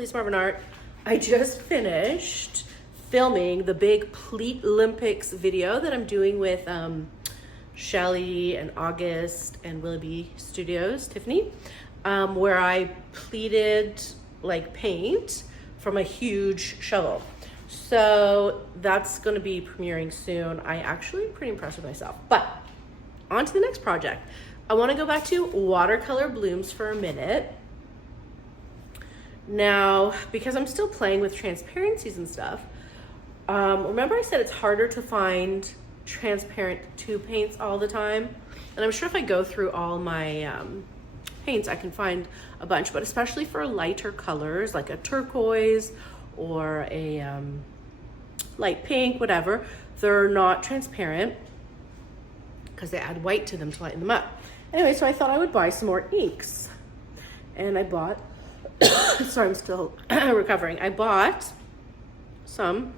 Lisa Marvin Art. I just finished filming the big Pleat Olympics video that I'm doing with Shelly and August and Willoughby Studios, Tiffany, where I pleated like paint from a huge shovel. So that's going to be premiering soon. I actually am pretty impressed with myself. But on to the next project. I want to go back to watercolor blooms for a minute. Now, because I'm still playing with transparencies and stuff, remember I said it's harder to find transparent tube paints all the time? And I'm sure if I go through all my paints, I can find a bunch, but especially for lighter colors, like a turquoise or a light pink, whatever, they're not transparent because they add white to them to lighten them up. Anyway, so I thought I would buy some more inks. And I bought, sorry, I'm still recovering. I bought some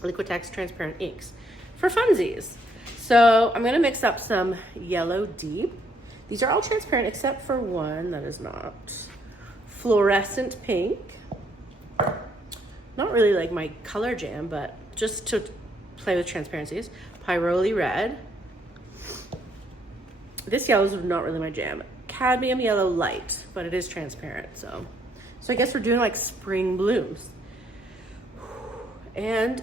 Liquitex transparent inks for funsies. So I'm gonna mix up some yellow deep. These are all transparent except for one that is not. Fluorescent pink. Not really like my color jam, but just to play with transparencies. Pyroli red. This yellow is not really my jam. Cadmium yellow light, but it is transparent, so I guess we're doing like spring blooms. And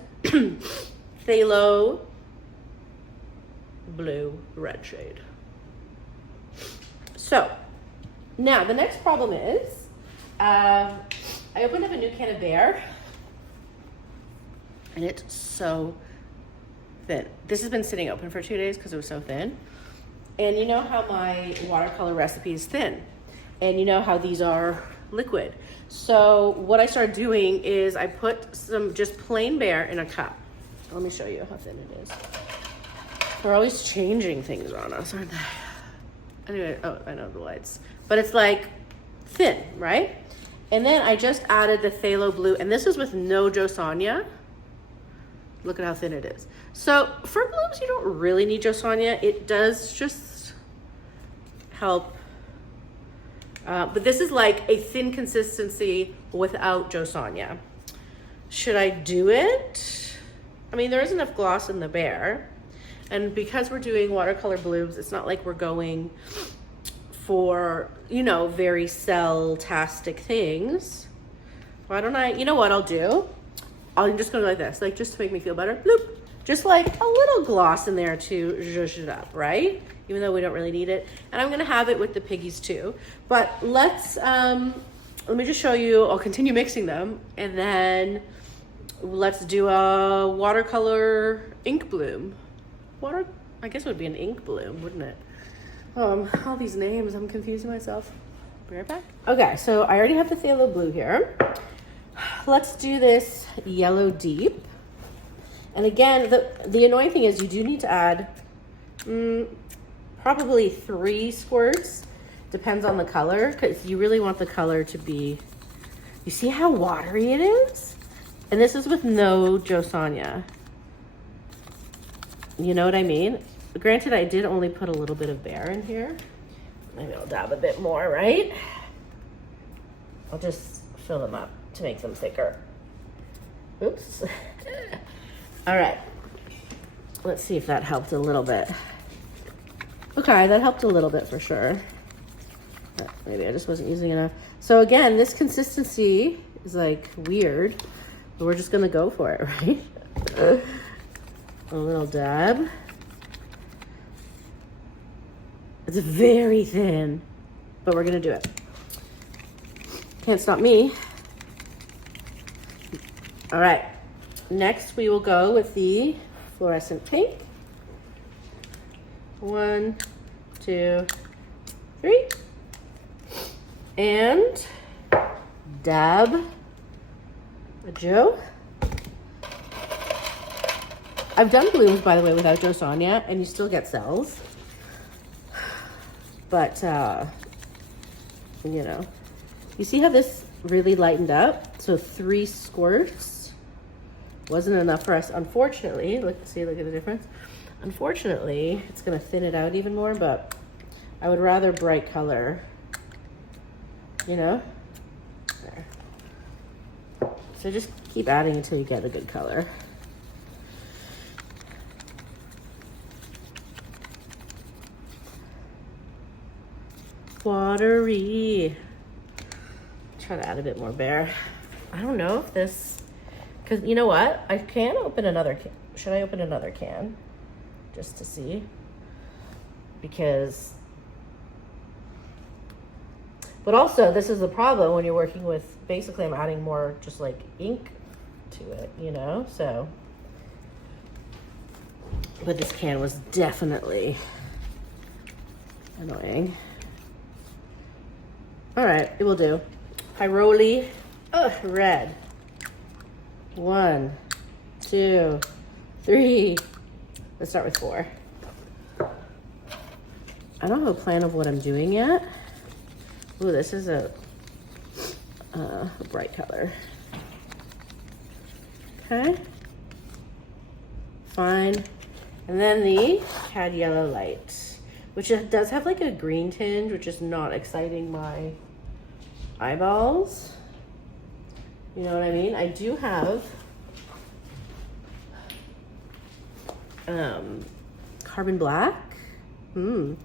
phthalo blue red shade. So now the next problem is I opened up a new can of Bear and it's so thin. This has been sitting open for 2 days because it was so thin. And you know how my watercolor recipe is thin, and you know how these are liquid. So what I started doing is I put some just plain Bear in a cup. Let me show you how thin it is. They're always changing things on us, aren't they? Anyway, oh, I know the lights. But it's like thin, right? And then I just added the phthalo blue, and this is with no Josanya. Look at how thin it is. So for blooms, you don't really need Josanya. It does just help. But this is like a thin consistency without Josanya. Should I do it? I mean, there is enough gloss in the Bear. And because we're doing watercolor blooms, it's not like we're going for, you know, very cell-tastic things. Why don't I, you know what I'll do? I'm just gonna go like this, like just to make me feel better. Bloop. Just like a little gloss in there to zhuzh it up, right? Even though we don't really need it. And I'm gonna have it with the piggies too. But let's, let me just show you, I'll continue mixing them, and then let's do a watercolor ink bloom. I guess it would be an ink bloom, wouldn't it? All these names, I'm confusing myself. Be right back. Okay, so I already have the phthalo blue here. Let's do this yellow deep. And again, the annoying thing is you do need to add probably 3 squirts. Depends on the color, because you really want the color to be, you see how watery it is? And this is with no Josanya. You know what I mean? Granted, I did only put a little bit of Bear in here. Maybe I'll dab a bit more, right? I'll just fill them up to make them thicker. Oops. All right. Let's see if that helped a little bit. Okay, that helped a little bit for sure. But maybe I just wasn't using enough. So again, this consistency is like weird, but we're just gonna go for it, right? A little dab. It's very thin, but we're gonna do it. Can't stop me. All right, next we will go with the fluorescent pink. 1, 2, 3. And dab a Joe. I've done blooms, by the way, without Josanya, and you still get cells. But, you know, you see how this really lightened up? So 3 squirts wasn't enough for us, unfortunately. Look at the difference. Unfortunately, it's gonna thin it out even more, but I would rather bright color, you know? There. So just keep adding until you get a good color. Watery. Try to add a bit more bare. I don't know if this, because you know what? I can open another can. Should I open another can? Just to see. Because, but also this is the problem when you're working with, basically I'm adding more just like ink to it, you know? So, but this can was definitely annoying. All right, it will do. Pyroli, red. 1, 2, 3. Let's start with 4. I don't have a plan of what I'm doing yet. Ooh, this is a bright color. Okay. Fine. And then the cad yellow light, which does have like a green tinge, which is not exciting my eyeballs. You know what I mean? I do have carbon black and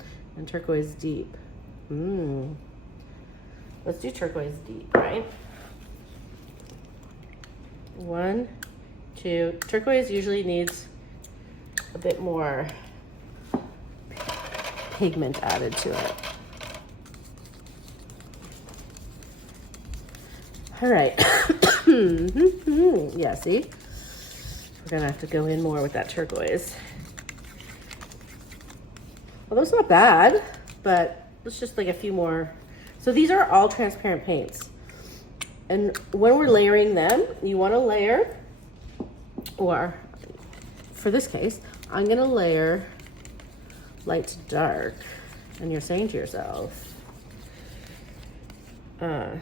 turquoise deep. Let's do turquoise deep, right? 1, 2. Turquoise usually needs a bit more pigment added to it. All right. Yeah, see? We're gonna have to go in more with that turquoise. Although it's not bad, but it's just like a few more. So these are all transparent paints. And when we're layering them, you wanna layer, or for this case, I'm gonna layer light to dark. And you're saying to yourself, how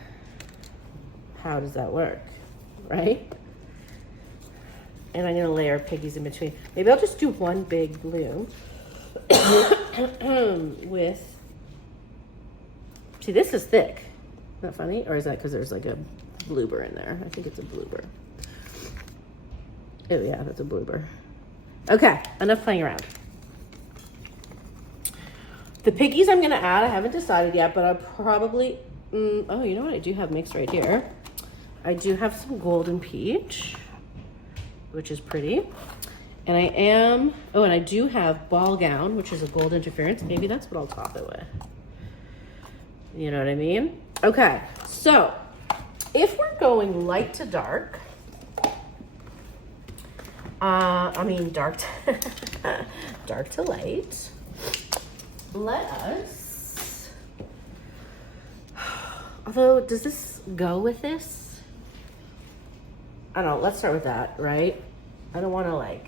does that work, right? And I'm gonna layer piggies in between. Maybe I'll just do one big bloom with, see, this is thick. Isn't that funny? Or is that because there's like a bloober in there? I think it's a bloober. Oh yeah, that's a bloober. Okay, enough playing around. The piggies I'm gonna add, I haven't decided yet, but I'll probably, oh, you know what I do have mixed right here? I do have some golden peach, which is pretty. And and I do have ball gown, which is a gold interference. Maybe that's what I'll top it with. You know what I mean? Okay, so if we're going light to dark, dark to, dark to light, let us, although, does this go with this? I don't know, let's start with that, right? I don't want to like,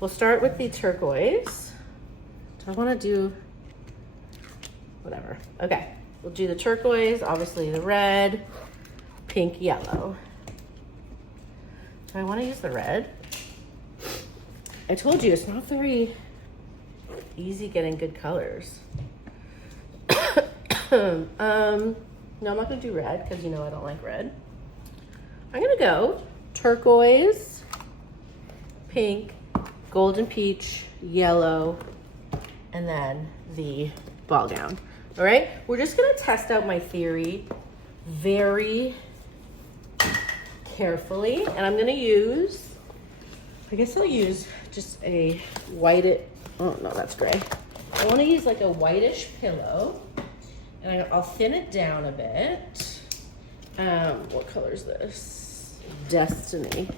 we'll start with the turquoise. Do I want to do, whatever. Okay, we'll do the turquoise, obviously the red, pink, yellow. Do I want to use the red? I told you, it's not very easy getting good colors. No, I'm not going to do red because you know I don't like red. I'm gonna go turquoise, pink, golden peach, yellow, and then the ball gown. All right, we're just gonna test out my theory very carefully, and I'm gonna use, I guess I'll use just a white, oh no, that's gray. I wanna use like a whitish pillow, and I'll thin it down a bit. What color is this? Destiny.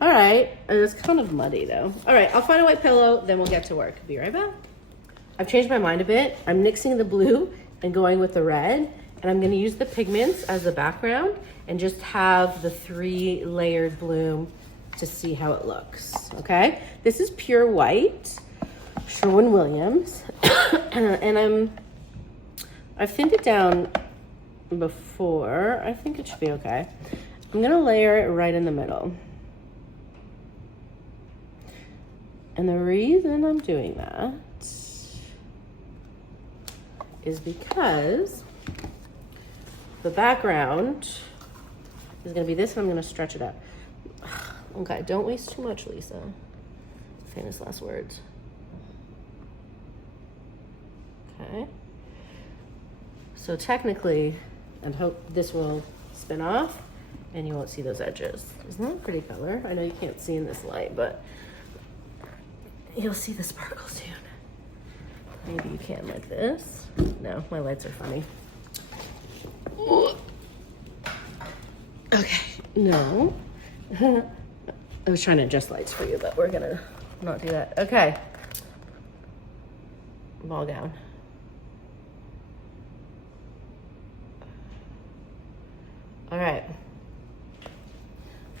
All right, it's kind of muddy though. All right, I'll find a white pillow, then we'll get to work. Be right back. I've changed my mind a bit. I'm mixing the blue and going with the red, and I'm gonna use the pigments as the background and just have the 3 layered bloom to see how it looks, okay? This is pure white, Sherwin-Williams, and I've thinned it down before. I think it should be okay. I'm gonna layer it right in the middle. And the reason I'm doing that is because the background is gonna be this, and I'm gonna stretch it out. Okay, don't waste too much, Lisa. Famous last words. Okay. So technically, and hope this will spin off and you won't see those edges. Isn't that a pretty color? I know you can't see in this light, but you'll see the sparkle soon. Maybe you can like this. No, my lights are funny. Okay, no. I was trying to adjust lights for you, but we're gonna not do that. Okay. Ball gown. All right.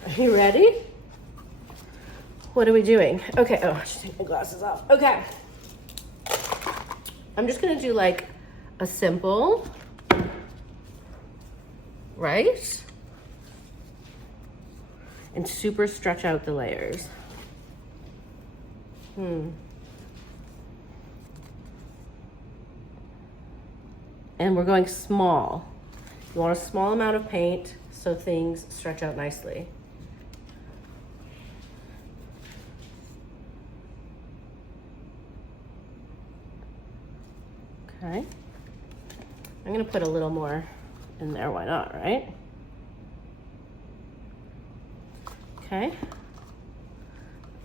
Are you ready? What are we doing? Okay, oh, I should take my glasses off. Okay. I'm just gonna do like a simple, right? And super stretch out the layers. And we're going small. You want a small amount of paint so things stretch out nicely. Okay. I'm gonna put a little more in there, why not, right? Okay.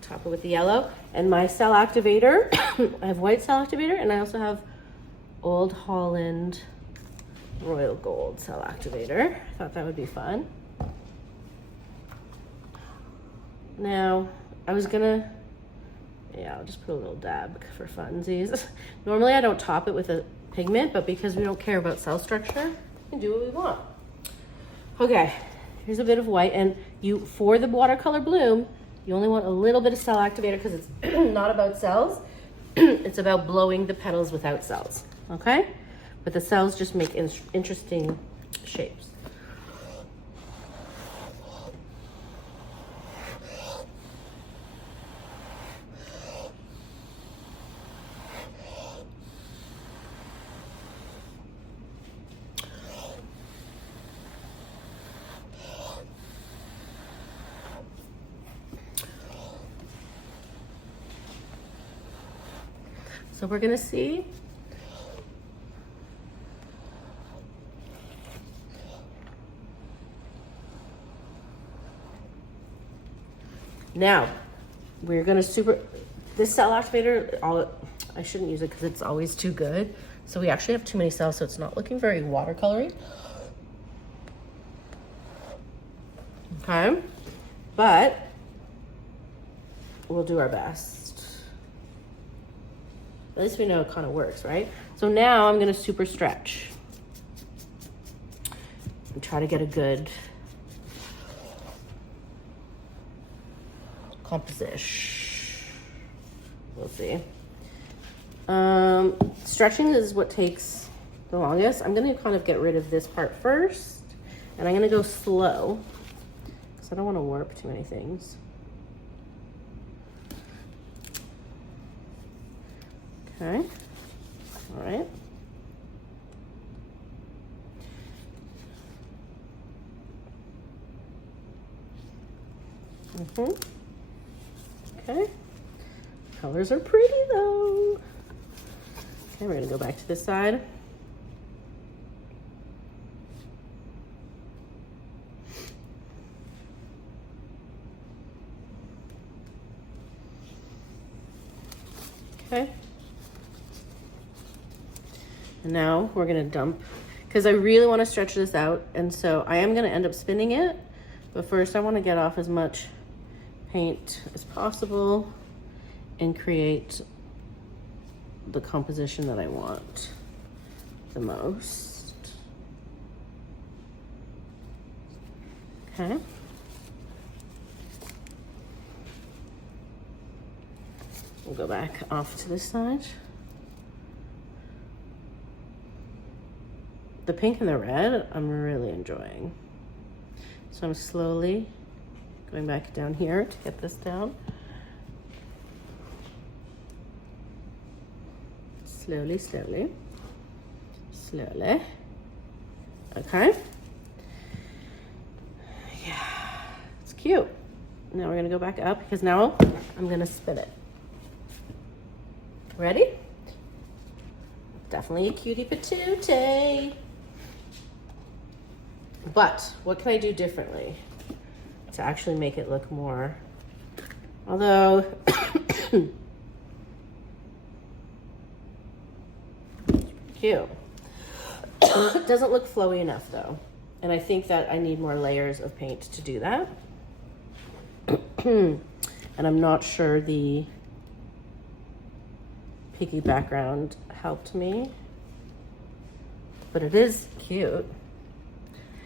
Top it with the yellow. And my cell activator, I have white cell activator, and I also have Old Holland Royal Gold cell activator. I thought that would be fun. Now, I was gonna, yeah, I'll just put a little dab for funsies. Normally I don't top it with a pigment, but because we don't care about cell structure, we can do what we want. Okay, here's a bit of white, and you, for the watercolor bloom, you only want a little bit of cell activator because it's not about cells. It's about blowing the petals without cells, okay? But the cells just make interesting shapes. So we're gonna see now we're gonna this cell activator, I shouldn't use it because it's always too good. So we actually have too many cells, so it's not looking very watercolory. Okay, but we'll do our best. At least we know it kind of works, right? So now I'm gonna super stretch and try to get a good composition. We'll see. Stretching is what takes the longest. I'm gonna kind of get rid of this part first, and I'm gonna go slow because I don't want to warp too many things. Okay, all right. Okay, colors are pretty though. Okay, we're gonna go back to this side. Okay. And now we're gonna dump, because I really wanna stretch this out, and so I am gonna end up spinning it, but first I wanna get off as much paint as possible and create the composition that I want the most. Okay. We'll go back off to this side. The pink and the red, I'm really enjoying. So I'm slowly going back down here to get this down. Slowly, slowly, slowly. Okay. cute. Now we're gonna go back up because now I'm gonna spin it. Ready? Definitely a cutie patootie. But what can I do differently to actually make it look more, although, cute. It doesn't look flowy enough though. And I think that I need more layers of paint to do that. And I'm not sure the piggy background helped me, but it is cute.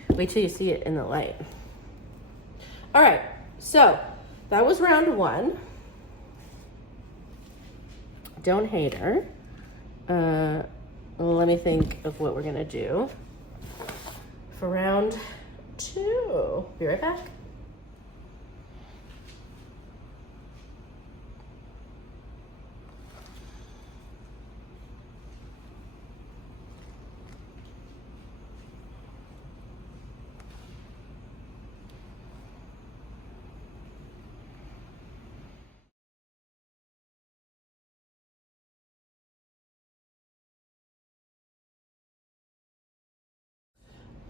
Wait till you see it in the light. All right, so that was round one. Don't hate her. Let me think of what we're gonna do for round two. Be right back.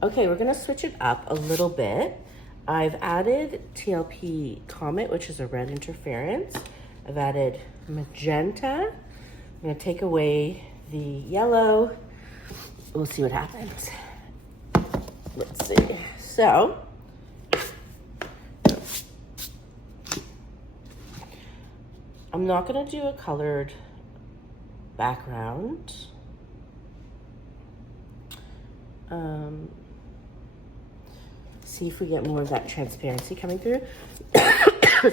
Okay, we're gonna switch it up a little bit. I've added TLP Comet, which is a red interference. I've added magenta. I'm gonna take away the yellow. We'll see what happens. Let's see. So, I'm not gonna do a colored background. See if we get more of that transparency coming through.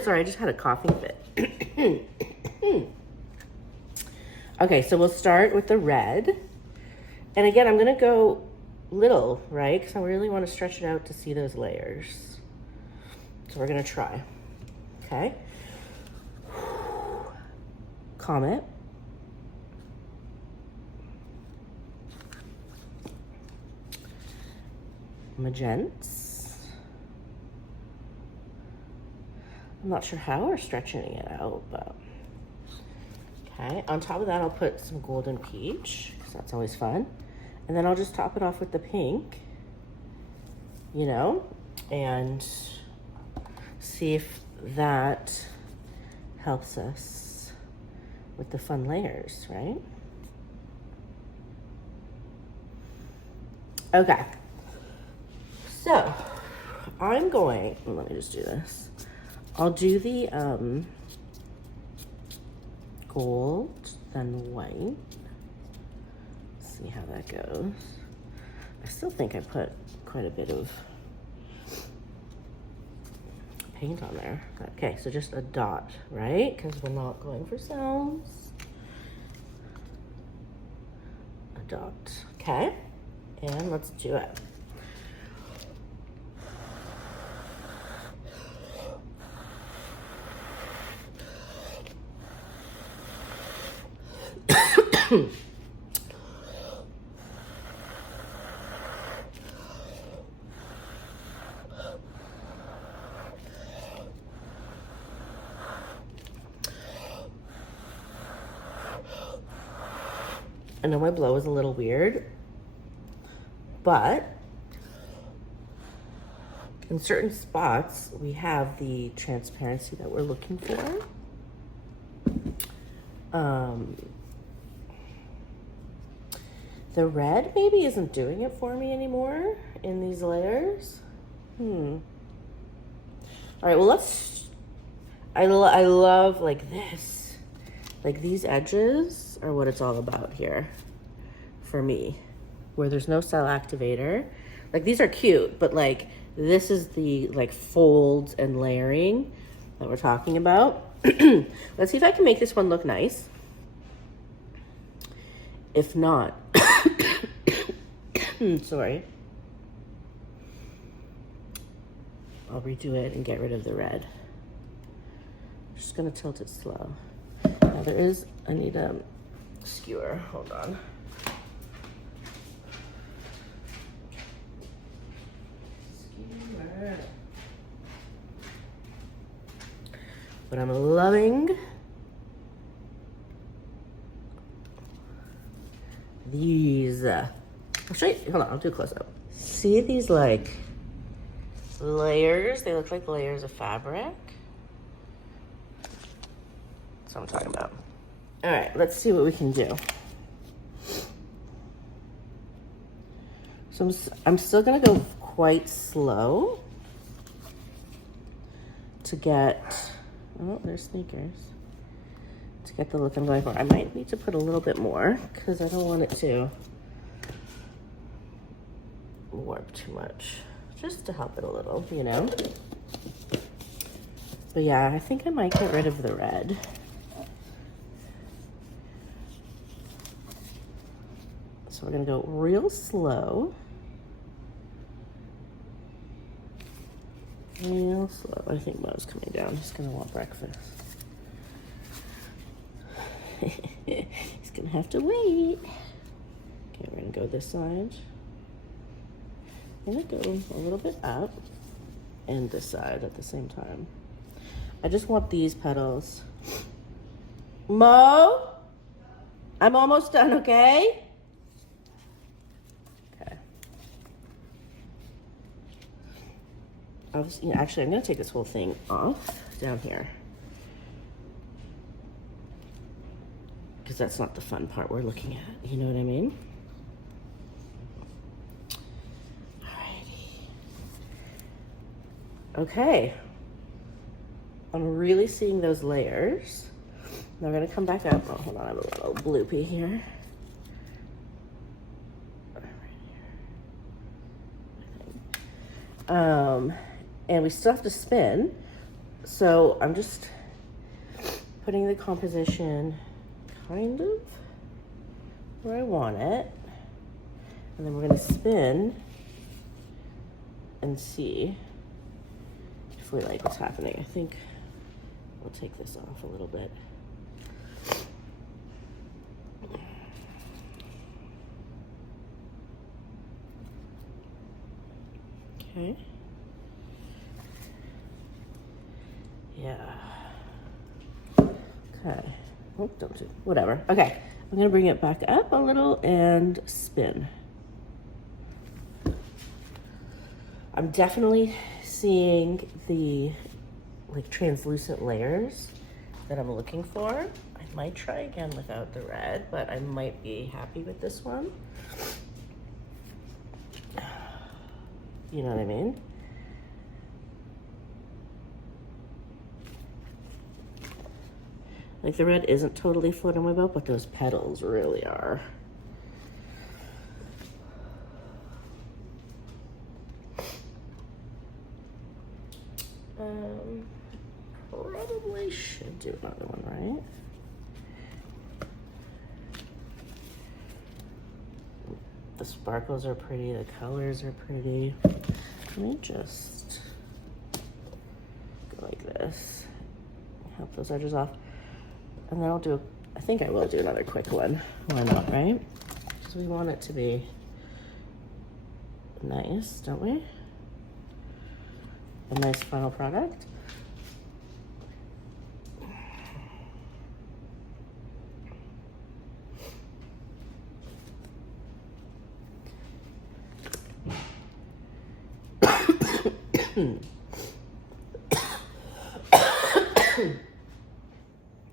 Sorry, I just had a coughing fit. Okay, so we'll start with the red. And again, I'm gonna go little, right? Because I really want to stretch it out to see those layers. So we're gonna try, okay? Comet. Magents. I'm not sure how we're stretching it out, but okay. On top of that, I'll put some golden peach, because that's always fun. And then I'll just top it off with the pink, you know, and see if that helps us with the fun layers, right? Okay. So I'm going, let me just do this. I'll do the gold, then white. See how that goes. I still think I put quite a bit of paint on there. Okay, so just a dot, right? Because we're not going for sounds. A dot, okay? And let's do it. I know my blow is a little weird, but in certain spots, we have the transparency that we're looking for. The red maybe isn't doing it for me anymore in these layers. All right, well, I love like this. Like these edges are what it's all about here for me, where there's no cell activator. Like these are cute, but like this is the like folds and layering that we're talking about. Let's see if I can make this one look nice. If not, sorry, I'll redo it and get rid of the red. I'm just gonna tilt it slow. Now I need a skewer, hold on. Skewer. But I'm loving these. I'll show you, hold on, I'll do a close up. See these like layers? They look like layers of fabric. That's what I'm talking about. All right, let's see what we can do. So I'm still gonna go quite slow to get, oh, there's sneakers. To get the look I'm going for. I might need to put a little bit more because I don't want it to warp too much. Just to help it a little, you know? But yeah, I think I might get rid of the red. So we're gonna go real slow. Real slow. I think Mo's coming down. He's gonna want breakfast. He's gonna have to wait. Okay, we're gonna go this side. I'm gonna go a little bit up and this side at the same time. I just want these petals. Mo, I'm almost done, okay? Actually, I'm gonna take this whole thing off down here because that's not the fun part we're looking at. You know what I mean? Alrighty. Okay. I'm really seeing those layers. Now we're gonna come back up. Oh, hold on, I have a little bloopy here. And we still have to spin. So I'm just putting the composition kind of where I want it. And then we're gonna spin and see if we like what's happening. I think we'll take this off a little bit. Okay. Yeah. Okay. Oh, don't do, whatever. Okay. I'm gonna bring it back up a little and spin. I'm definitely seeing the like translucent layers that I'm looking for. I might try again without the red, but I might be happy with this one. You know what I mean? Like the red isn't totally floating my boat, but those petals really are. Probably should do another one, right? The sparkles are pretty, the colors are pretty. Let me just go like this. Help those edges off. And then I'll do, I think I will do another quick one. Why not, right? Because we want it to be nice, don't we? A nice final product.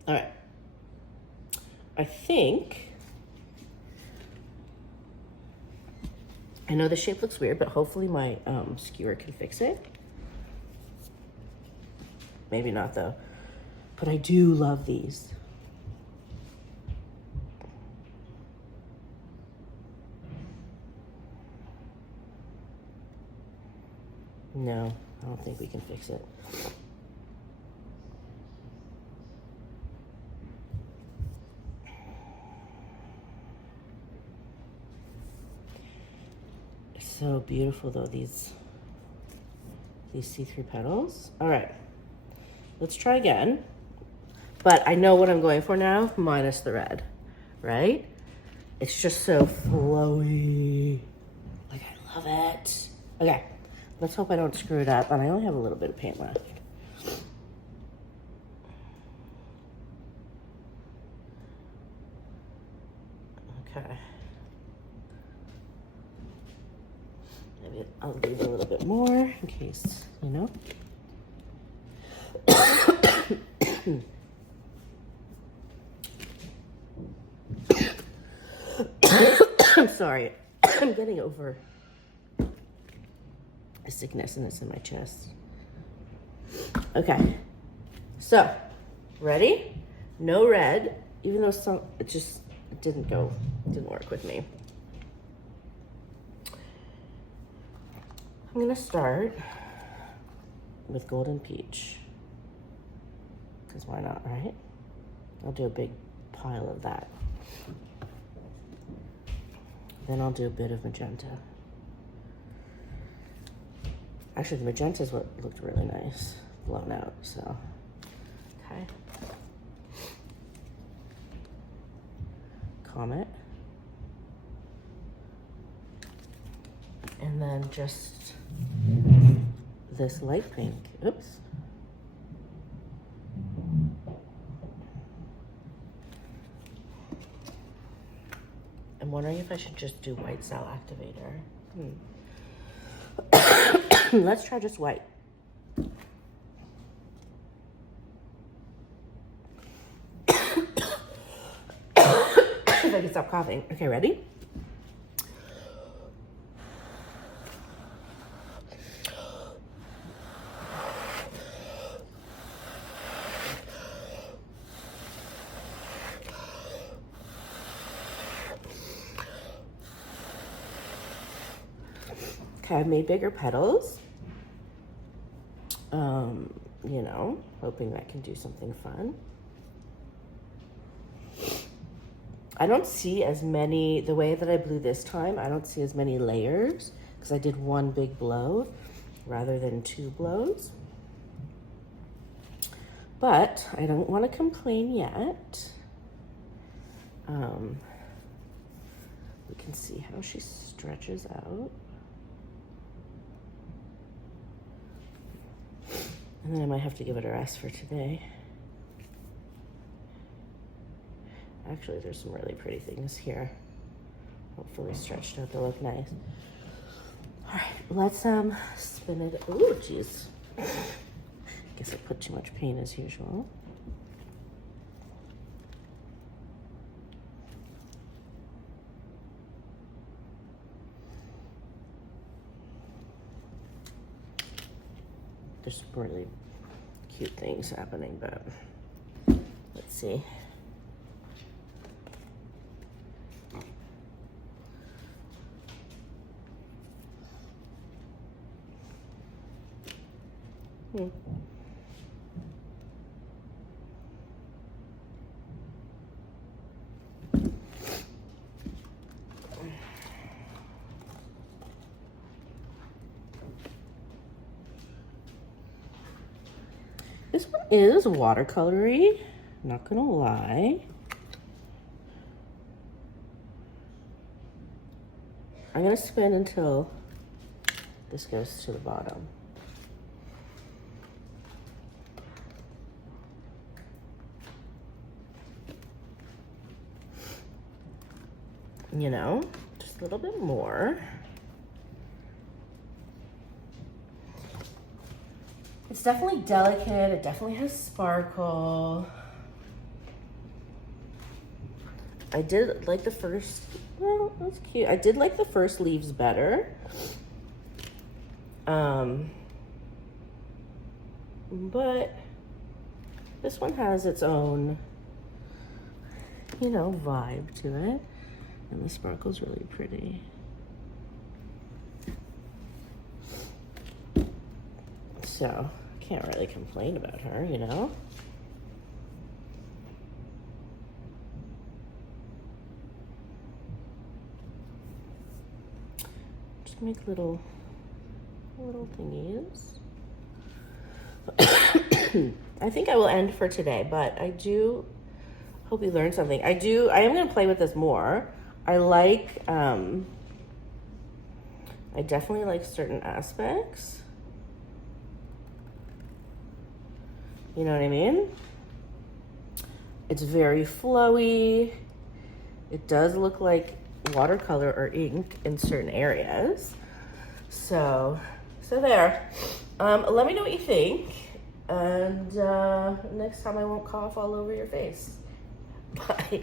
All right. I think, I know the shape looks weird, but hopefully my skewer can fix it. Maybe not though, but I do love these. No, I don't think we can fix it. So beautiful though, these see-through petals. All right, let's try again. But I know what I'm going for now, minus the red, right? It's just so flowy. Like, I love it. Okay, let's hope I don't screw it up. And I only have a little bit of paint left. Okay. Maybe I'll leave a little bit more in case, you know. I'm sorry. I'm getting over a sickness and it's in my chest. Okay. So, ready? No red, even though it didn't work with me. I'm gonna start with Golden Peach. Because why not, right? I'll do a big pile of that. Then I'll do a bit of magenta. Actually, the magenta is what looked really nice, blown out, so, okay. Comet. And then just this light pink, oops. I'm wondering if I should just do white cell activator. Let's try just white. If I can stop coughing. Okay, ready? Okay, I've made bigger petals. You know, hoping that can do something fun. I don't see as many, the way that I blew this time, I don't see as many layers because I did one big blow rather than two blows. But I don't want to complain yet. We can see how she stretches out. And then I might have to give it a rest for today. Actually, there's some really pretty things here. Hopefully stretched out to look nice. All right, let's spin it. Ooh, geez. Guess I put too much paint as usual. There's some really cute things happening, but let's see. This one is watercolory, not gonna lie. I'm gonna spin until this goes to the bottom. You know, just a little bit more. It's definitely delicate, it definitely has sparkle. I did like the first, well, that's cute. I did like the first leaves better. But this one has its own, you know, vibe to it. And the sparkle's really pretty. So, can't really complain about her, you know? Just make little thingies. I think I will end for today, but I do hope you learned something. I am gonna play with this more. I like, I definitely like certain aspects. You know what I mean? It's very flowy. It does look like watercolor or ink in certain areas. So there. Let me know what you think. And next time I won't cough all over your face. Bye.